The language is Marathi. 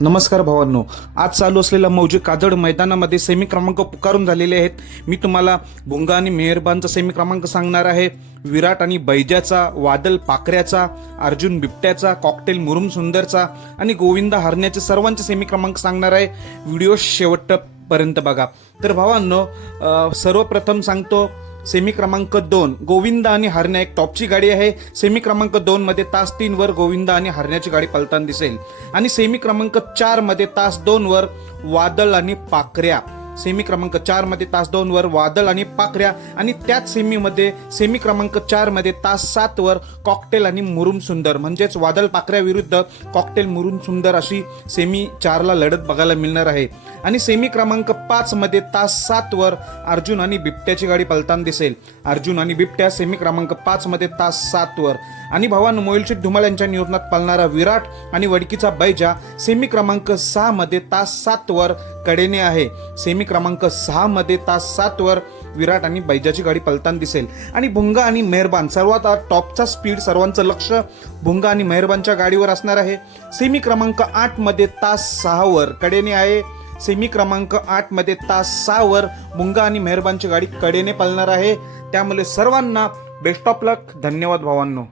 नमस्कार भावांनो आज चालू असलेल्या मौजे काजड मैदानामध्ये सेमी क्रमांक पुकारून झालेले आहेत. मी तुम्हाला भुंगा आणि मेहरबानचा सेमी क्रमांक सांगणार आहे. विराट आणि बैजाचा वादल पाखऱ्याचा अर्जुन बिबट्याचा कॉकटेल मुरुम सुंदरचा आणि गोविंदा हरण्याचे सर्वांचे सेमी क्रमांक सांगणार आहे. व्हिडिओ शेवटपर्यंत बघा. तर भावांनो सर्वप्रथम सांगतो सेमी क्रमांक दोन गोविंदा आणि हरण्या एक टॉपची गाडी आहे. सेमी क्रमांक दोन मध्ये तास तीन वर गोविंदा आणि हरण्याची गाडी पलताना दिसेल. आणि सेमी क्रमांक चारमध्ये तास दोन वर वादळ आणि पाखऱ्या. सेमी क्रमांक चारमध्ये तास दोन वर वादळ आणि पाखऱ्या आणि त्याच सेमी मध्ये सेमी क्रमांक चारमध्ये तास सात वर कॉकटेल आणि मुरुम सुंदर. म्हणजेच वादळ पाखऱ्या विरुद्ध कॉकटेल मुरुम सुंदर अशी सेमी चारला लढत बघायला मिळणार आहे. आणि सेमी क्रमांक पाच मध्ये तास सात वर अर्जुन आणि बिबट्याची गाडी पलताना दिसेल. अर्जुन आणि बिबट्या सेमी क्रमांक पाच मध्ये तास सात वर. आणि भवान मोईलशेठ धुमाळ यांच्या नियोजनात पालणारा विराट आणि वडकीचा बैजा सेमी क्रमांक सहा मध्ये तास सात वर कडेने आहे. सेमी क्रमांक सहामध्ये तास सातवर विराट आणि बैजाची गाडी पलताना दिसेल. आणि भुंगा आणि मेहरबान सर्वात टॉपचा स्पीड सर्वांचं लक्ष भुंगा आणि मेहरबानच्या गाडीवर असणार आहे. सेमी क्रमांक आठमध्ये तास सहावर कडेने आहे. सेमी क्रमांक आठमध्ये तास सहावर मुंगा आणि मेहरबानची गाडी कडेने पळणार आहे. त्यामुळे सर्वांना बेस्ट ऑफ लक धन्यवाद भावांनो.